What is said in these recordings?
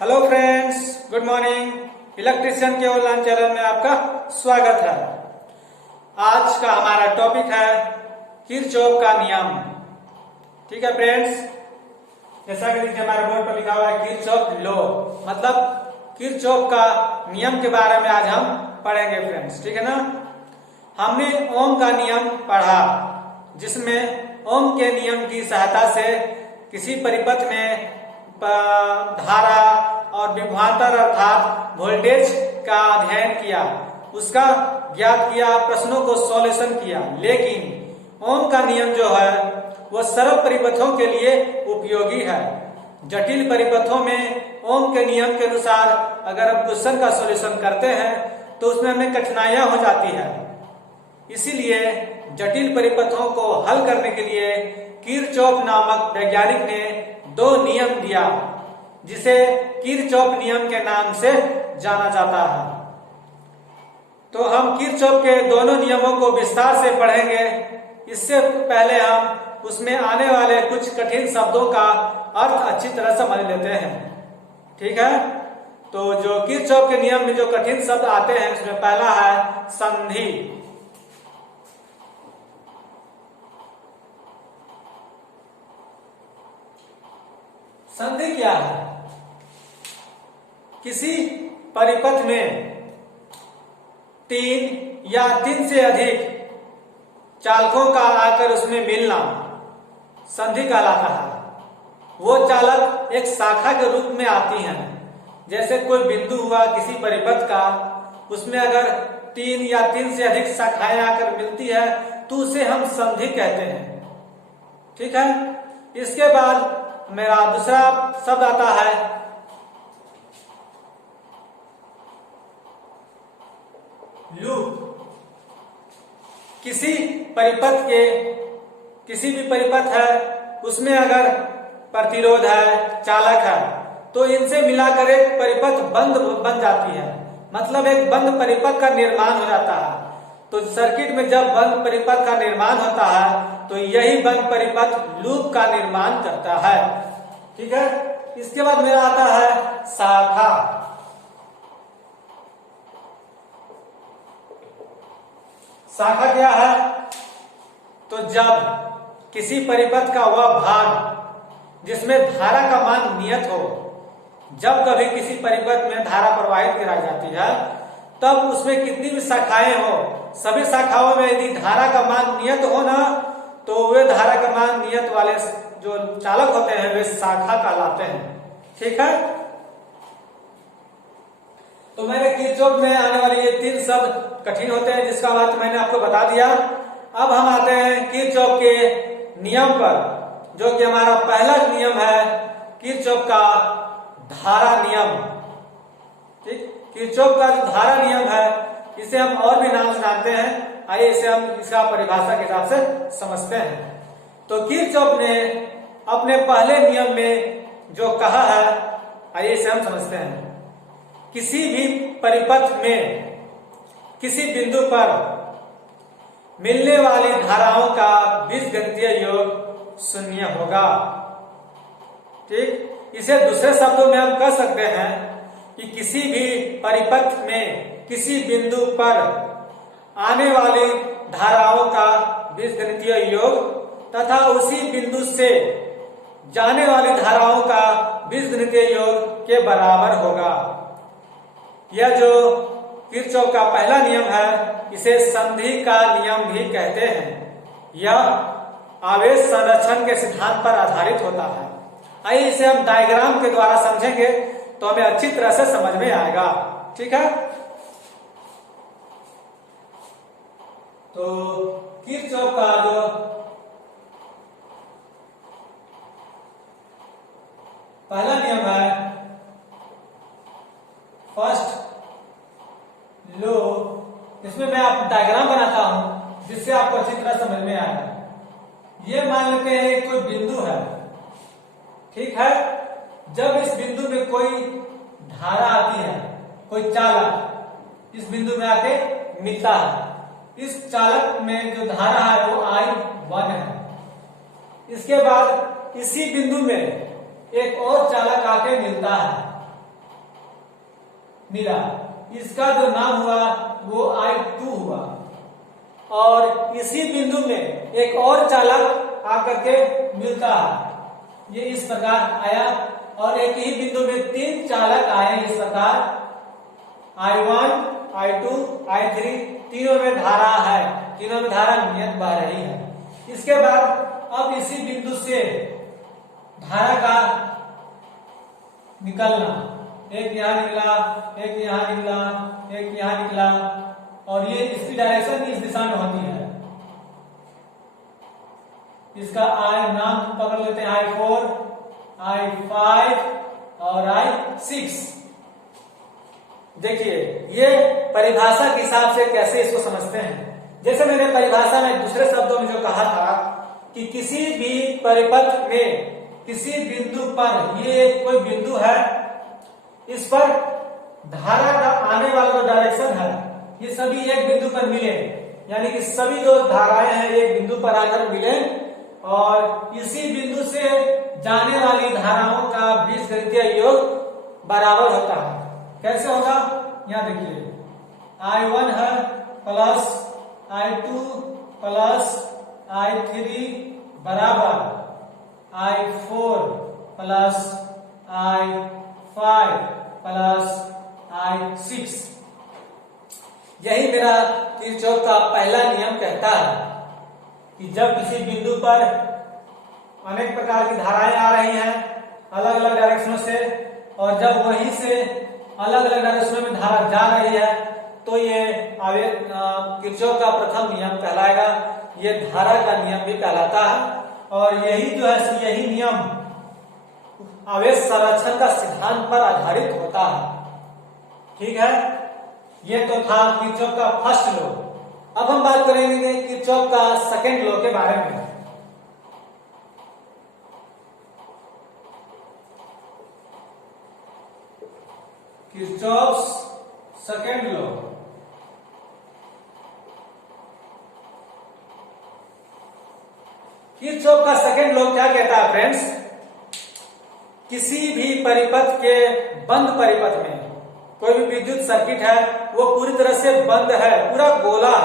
Hello friends, good morning. Electrician के online channel में आपका स्वागत है। आज का हमारा टॉपिक है किरचॉफ का नियम। ठीक है फ्रेंड्स, जैसा कि देखिए हमारे बोर्ड पर लिखा हुआ है किरचॉफ लॉ, मतलब किरचॉफ का नियम के बारे में आज हम पढ़ेंगे फ्रेंड्स। ठीक है ना। हमने ओम का नियम पढ़ा, जिसमें ओम के नियम की सहायता से किसी परिपथ में धारा और विभवांतर अर्थात वोल्टेज का अध्ययन किया, उसका ज्ञात किया, प्रश्नों को सॉल्यूशन किया। लेकिन ओम का नियम जो है वो सरल परिपथों के लिए उपयोगी है। जटिल परिपथों में ओम के नियम के अनुसार अगर हम क्वेश्चन का सॉल्यूशन करते हैं तो उसमें हमें कठिनाइयां हो जाती है। इसीलिए जटिल परिपथों को हल करने के लिए किरचॉफ नामक वैज्ञानिक ने दो नियम दिया, जिसे किरचॉफ नियम के नाम से जाना जाता है। तो हम किरचॉफ के दोनों नियमों को विस्तार से पढ़ेंगे। इससे पहले हम उसमें आने वाले कुछ कठिन शब्दों का अर्थ अच्छी तरह समझ लेते हैं। ठीक है। तो जो किरचॉफ के नियम में जो कठिन शब्द आते हैं उसमें पहला है संधि। संधि क्या है? किसी परिपथ में तीन या तीन से अधिक चालकों का आकर उसमें मिलना संधि कहलाता है। वो चालक एक शाखा के रूप में आती हैं। जैसे कोई बिंदु हुआ किसी परिपथ का, उसमें अगर तीन या तीन से अधिक शाखाएं आकर मिलती है तो उसे हम संधि कहते हैं। ठीक है। इसके बाद मेरा दूसरा शब्द आता है लूप। किसी भी परिपथ है, उसमें अगर प्रतिरोध है, चालक है, तो इनसे मिलाकर एक परिपथ बंद बन जाती है। मतलब एक बंद परिपथ का निर्माण हो जाता है। तो सर्किट में जब बंद परिपथ का निर्माण होता है तो यही बंद परिपथ लूप का निर्माण करता है। ठीक है। इसके बाद मेरा आता है शाखा। शाखा क्या है? तो जब किसी परिपथ का वह भाग जिसमें धारा का मान नियत हो, जब कभी किसी परिपथ में धारा प्रवाहित कराई जाती है तब उसमें कितनी भी शाखाएं हो, सभी शाखाओं में यदि धारा का मान नियत हो ना, तो वे धारा का मान नियत वाले जो चालक होते हैं वे शाखा कहलाते हैं। ठीक है। तो मैंने किरचॉफ में आने वाले ये तीन शब्द कठिन होते हैं, जिसका बात मैंने आपको बता दिया। अब हम आते हैं किरचॉफ के नियम पर, जो कि हमारा पहला नियम है किरचॉफ का धारा नियम। ठीक। किरचॉफ का जो धारा नियम है इसे हम और भी नाम से जानते हैं। आइए इसे हम इसका परिभाषा के हिसाब से समझते हैं। तो किरचॉफ ने अपने पहले नियम में जो कहा है, आइए इसे हम समझते हैं। किसी भी परिपथ में किसी बिंदु पर मिलने वाली धाराओं का बीजगणितीय योग शून्य होगा। ठीक। इसे दूसरे शब्दों में हम कह सकते हैं कि किसी भी परिपथ में किसी बिंदु पर आने वाली धाराओं का बीजगणितीय योग तथा उसी बिंदु से जाने वाली धाराओं का बीजगणितीय योग के बराबर होगा। यह जो किरचॉफ का पहला नियम है इसे संधि का नियम भी कहते हैं। यह आवेश संरक्षण के सिद्धांत पर आधारित होता है। आइए इसे हम डायग्राम के द्वारा समझेंगे तो हमें अच्छी तरह से समझ में आएगा। ठीक है। तो किरचॉफ का जो पहला नियम है फर्स्ट लो, इसमें मैं आप डायग्राम बनाता हूं जिससे आपको अच्छी तरह समझ में आएगा। ये मान लेते हैं कोई बिंदु है। ठीक है। जब इस बिंदु में कोई धारा आती है, कोई चालक इस बिंदु में आके मिलता है, इस चालक में जो धारा है वो I1 है। इसके बाद इसी बिंदु में एक और चालक आके मिलता है, मिला, इसका जो नाम हुआ वो I2 हुआ। और इसी बिंदु में एक और चालक आकर के मिलता है, ये इस प्रकार आया। और एक ही बिंदु में 3 चालक आए इस प्रकार, I1, I2, I3, तीनों में धारा है, तीनों में धारा नियत बह रही है। इसके बाद अब इसी बिंदु से धारा का निकलना, एक यहां निकला, एक यहां निकला, एक यहां निकला, और ये इसकी डायरेक्शन इस दिशा में होती है। इसका I नाम पकड़ लेते हैं, I4, I5 और I6। देखिए ये परिभाषा के हिसाब से कैसे इसको समझते हैं। जैसे मैंने परिभाषा में दूसरे शब्दों में जो कहा था कि किसी भी परिपथ में किसी बिंदु पर, ये कोई बिंदु है, इस पर धारा का आने वाला जो डायरेक्शन है ये सभी एक बिंदु पर मिले, यानी कि सभी जो धाराएं हैं एक बिंदु पर आकर मिले और इसी बिंदु से जाने वाली धाराओं का बीजगणितीय योग बराबर होता है। कैसे होगा, यहां देखिए, I1 है प्लस I2 प्लस I3 बराबर I4 plus I5 plus I6। यही मेरा किरचॉफ का पहला नियम कहता है कि जब किसी बिंदु पर अनेक प्रकार की धाराएं आ रही हैं अलग अलग डायरेक्शनों से, और जब वहीं से अलग अलग डायरेक्शनों में धारा जा रही है तो ये किरचॉफ का प्रथम नियम कहलाएगा। ये धारा का नियम भी कहलाता है। और यही जो है, यही नियम आवेश संरक्षण का सिद्धांत पर आधारित होता है। ठीक है, ये तो था किरचॉफ का फर्स्ट लॉ। अब हम बात करेंगे किरचॉफ का सेकंड लॉ के बारे में। Kirchhoff's second law. किरचॉफ का सेकंड लॉ क्या कहता है फ्रेंड्स, किसी भी परिपथ के बंद परिपथ में कोई भी विद्युत सर्किट है वो पूरी तरह से बंद है, पूरा गोला,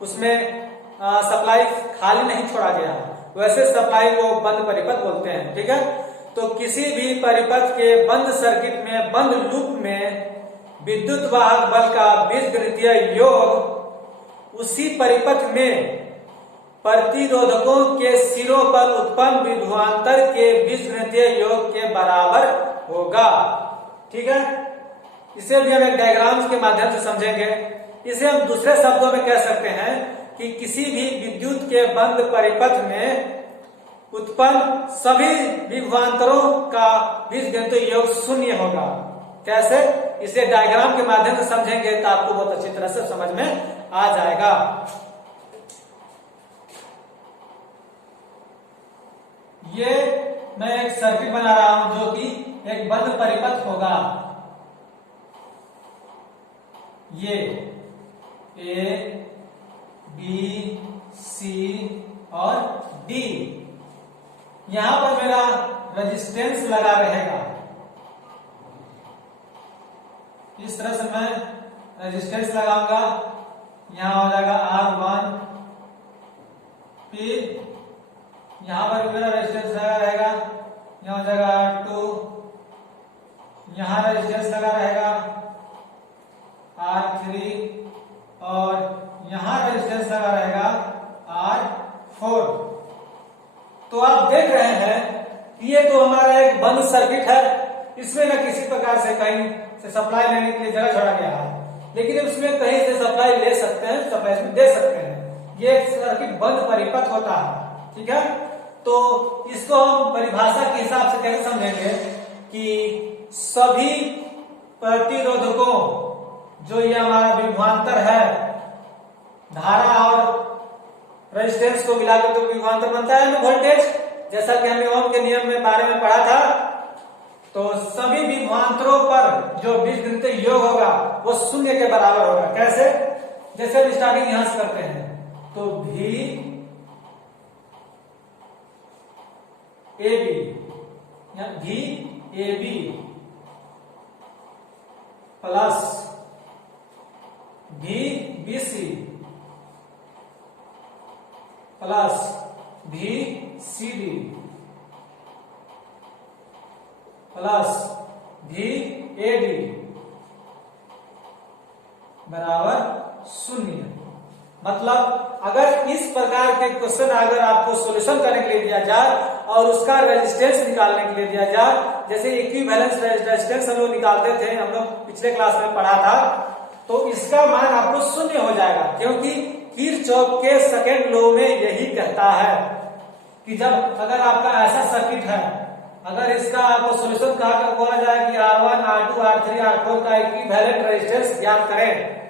उसमें सप्लाई खाली नहीं छोड़ा गया, वैसे सप्लाई को बंद परिपथ बोलते हैं। ठीक है, तो किसी भी परिपथ के बंद सर्किट में, बंद लूप में विद्युत वाहक बल का बीजगणितीय योग उसी परिपथ में प्रतिरोधकों के सिरों पर उत्पन्न विभवांतर के बीजगणितीय योग के बराबर होगा। ठीक है, इसे भी हम एक डायग्राम्स के माध्यम से समझेंगे। इसे हम दूसरे शब्दों में कह सकते हैं कि किसी भी विद्युत के बंद परिपथ में उत्पन्न सभी विभवांतरों का बीजगणितीय योग शून्य होगा। कैसे, इसे डायग्राम के माध्यम से समझेंगे तो आपको बहुत अच्छी तरह से समझ में आ जाएगा। ये मैं एक सर्किट बना रहा हूं जो कि एक बंद परिपथ होगा। ये A, B, C और D, यहां पर मेरा रेजिस्टेंस लगा रहेगा। इस तरह से मैं रेजिस्टेंस लगाऊंगा, यहां हो जाएगा R1, फिर यहां पर मेरा रेजिस्टेंस लगा रहेगा, यहां हो जाएगा R2, यहां रेजिस्टेंस लगा रहेगा R3 और यहां रेजिस्टेंस लगा रहेगा R4। तो आप देख रहे हैं कि ये तो हमारा एक बंद सर्किट है, इसमें न किसी प्रकार से कहीं से सप्लाई लेने के लिए जगह छोड़ा गया है, लेकिन उसमें कहीं से सप्लाई ले सकते हैं, सप्लाई इसमें दे सकते हैं। ये सर्किट बंद परिपथ होता है। ठीक है, तो इसको हम परिभाषा के हिसाब से कैसे समझेंगे कि सभी प्रतिरोधकों, जो ये हमारा विभवांतर है, धारा और रेजिस्टेंस को मिलाकर तो विभवांतर बनता है वोल्टेज, जैसा कि हमने ओम के नियम में बारे में पढ़ा था। तो सभी विभवांतरों पर जो बीजगणितीय योग होगा वो शून्य के बराबर होगा। कैसे, जैसे हम स्टार्टिंग यहां से करते हैं, तो V AB, V AB plus भी बी सी प्लस भी सी डी प्लस भी ए डी बराबर 0। मतलब अगर इस प्रकार के क्वेश्चन अगर आपको सॉल्यूशन करने के लिए दिया जाए और उसका रेजिस्टेंस निकालने के लिए दिया जाए, जैसे इक्विवेलेंस रेजिस्टेंस हम लोग निकालते थे, हम लोग पिछले क्लास में पढ़ा था, तो इसका मान आपको 0 हो जाएगा, क्योंकि किरचॉफ के सेकंड लॉ में यही कहता है कि जब अगर आपका ऐसा सर्किट है, अगर इसका आपको सॉल्यूशन कहा बोला जाए कि R1, R2, R3, R4 का इक्विवेलेंट रेजिस्टेंस ज्ञात करें,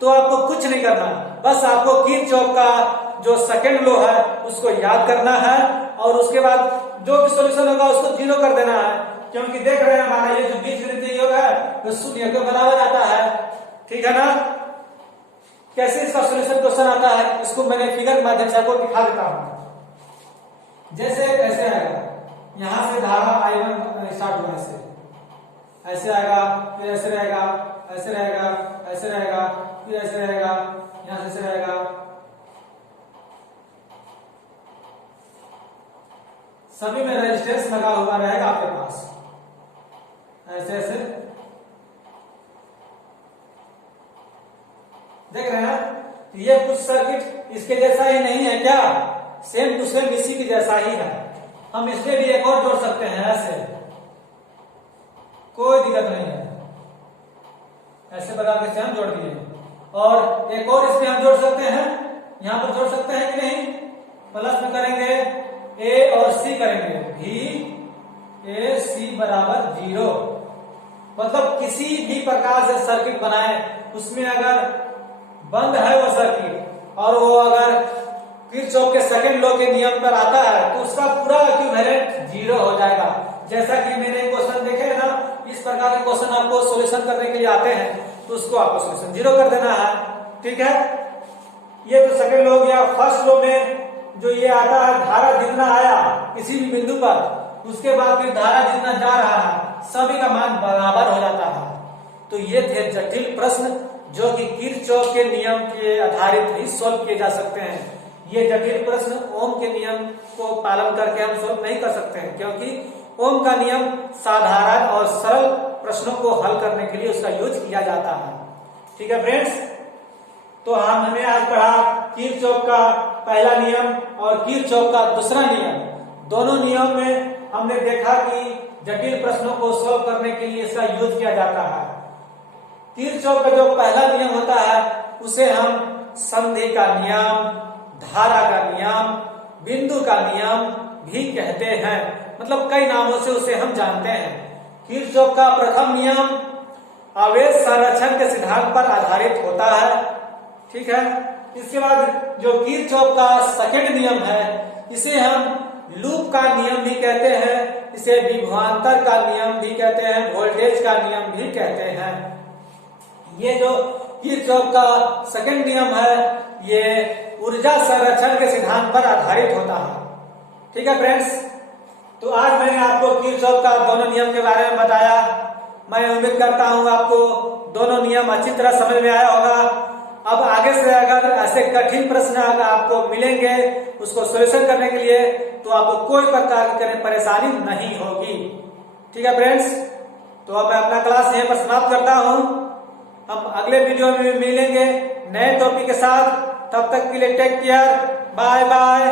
तो आपको कुछ नहीं करना, बस आपको किरचॉफ का जो सेकंड लॉ है उसको याद करना है और उसके बाद जो भी सॉल्यूशन होगा उसको 0 कर देना है, क्योंकि देख रहे हैं हमारा ये जो बीजगणितीय योग है वो 0 के बराबर आता है। ठीक है ना। कैसे इसका सॉल्यूशन क्वेश्चन आता है इसको मैंने फिगर के माध्यम से आपको दिखा देता हूं। जैसे कैसे आएगा, यहां से धारा I1 स्टार्ट होने से ऐसे आएगा, फिर ऐसे रहेगा, ऐसे रहेगा, ऐसे रहेगा, फिर ऐसे रहेगा, यहां से ऐसे रहेगा, सभी में रेजिस्टेंस लगा हुआ रहेगा आपके पास, ऐसे ऐसे देख रहे हैं ना। ये कुछ सर्किट इसके जैसा ही नहीं है क्या, सेम टू सेम इसी के जैसा ही है। हम इसमें भी एक और जोड़ सकते हैं, ऐसे कोई दिक्कत नहीं है, ऐसे प्रकार के से हम जोड़ दिए, और एक और इसमें हम जोड़ सकते हैं, यहां पर जोड़ सकते हैं कि नहीं, प्लस में करेंगे ए और सी करेंगे, भी ए सी बराबर 0। मतलब किसी भी प्रकार से सर्किट बनाए उसमें अगर बंद है वो सर्किट और वो अगर किरचॉफ के सेकंड लॉ के नियम पर आता है तो उसका पूरा इक्विवेलेंट 0 हो जाएगा। जैसा कि मैंने क्वेश्चन देखे है ना, इस प्रकार के क्वेश्चन आपको सॉल्यूशन करने के लिए आते हैं तो उसको आपको सॉल्यूशन 0 कर देना है। ठीक है। ये तो सेकंड लॉ हो गया। फर्स्ट लॉ में जो ये आता है, धारा जितना आया किसी भी बिंदु पर, उसके बाद फिर धारा जितना जा रहा है सभी का मान बराबर हो जाता है। तो ये थे जटिल प्रश्न जो कि किरचॉफ के नियम के आधारित ही सॉल्व किए जा सकते हैं। ये जटिल प्रश्न ओम के नियम को पालन करके हम सॉल्व नहीं कर सकते हैं, क्योंकि ओम का नियम साधारण और सरल प्रश्नों को हल करने के लिए उसका यूज किया जाता है। ठीक है फ्रेंड्स, तो हमने आज पढ़ा किरचॉफ का पहला नियम और किरचॉफ का दूसरा नियम। दोनों नियम में हमने देखा कि जटिल प्रश्नों को सॉल्व करने के लिए इसका यूज किया जाता है। किरचॉफ का जो पहला नियम होता है उसे हम संधि का नियम, धारा का नियम, बिंदु का नियम भी कहते हैं। मतलब कई नामों से उसे हम जानते हैं। किरचॉफ का प्रथम नियम आवेश संरक्षण के सिद्धांत पर आधारित होता है। ठीक है। इसके बाद जो किरचॉफ का सेकंड नियम है इसे हम लूप का नियम भी कहते हैं, इसे विभवांतर का नियम भी कहते हैं, वोल्टेज का नियम भी कहते हैं। ये जो किरचॉफ का सेकंड नियम है ये ऊर्जा संरक्षण के सिद्धांत पर आधारित होता है। ठीक है फ्रेंड्स, तो आज मैंने आपको किरचॉफ का दोनों नियम के बारे में बताया। मैं उम्मीद करता हूं आपको दोनों नियम अच्छी तरह समझ में आया होगा। अब आगे से अगर ऐसे कठिन प्रश्न अगर आपको मिलेंगे उसको सॉल्यूशन करने के लिए तो आपको कोई प्रकार की परेशानी नहीं होगी। ठीक है फ्रेंड्स, तो अब मैं अपना क्लास यहीं पर समाप्त करता हूं। हम अगले वीडियो में मिलेंगे नए टॉपिक के साथ। तब तक के लिए टेक केयर, बाय बाय।